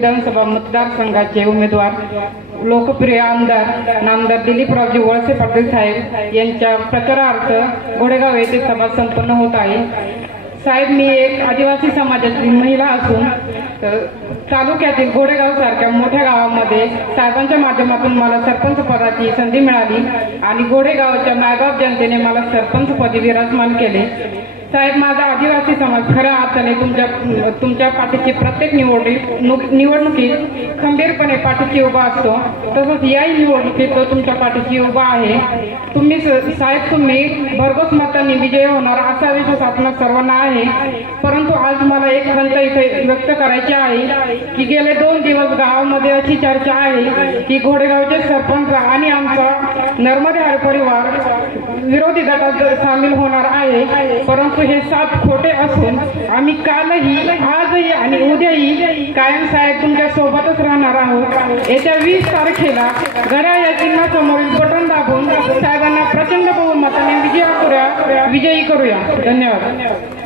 विधानसभा मतदारसंघाचे उमेदवार लोकप्रिय आमदार नामदार दिलीपरावजी वळसे पाटील साहेब यांच्या प्रचारार्थ घोडेगाव येथे सभा संपन्न होत आहे. साहेब मी एक आदिवासी समाजाची महिला असून तालुक्यातील गोडेगाव सारख्या मोठ्या गावामध्ये साहेबांच्या माध्यमातून मला सरपंच पदाची संधी मिळाली आणि घोडेगावच्या नायबाब जनतेने मला सरपंच पदी विराजमान केले. साहेब माझा आदिवासी समाज खऱ्या अर्थाने तुमच्या तुमच्या पाठीची प्रत्येक निवडणूक निवडणुकीत खंबीरपणे पाठीशी उभा असतो. तसंच याही निवडणुकीत तो तुमच्या पाठीशी उभा आहे तुम्ही स- साहेब तुम्ही भरघोस मतांनी विजय होणार असा विश्वास आपणा सर्वांना आहे. परंतु आज मला एक खंत इथे व्यक्त करायची आहे की गेले दोन दिवस गावामध्ये अशी चर्चा आहे की घोडेगावचे सरपंच नर्मदे हर परिवार विरोधी गटात सामील होणार आहे परंतु हे साप खोटे असून आम्ही कालही आजही आणि उद्याही कायम साहेब तुमच्या सोबतच राहणार आहोत. येत्या वीस तारखेला घड्याळ या चिन्हासमोरील बटन दाबून साहेबांना प्रचंड बहुमताने विजय करूया विजयी करूया. धन्यवाद.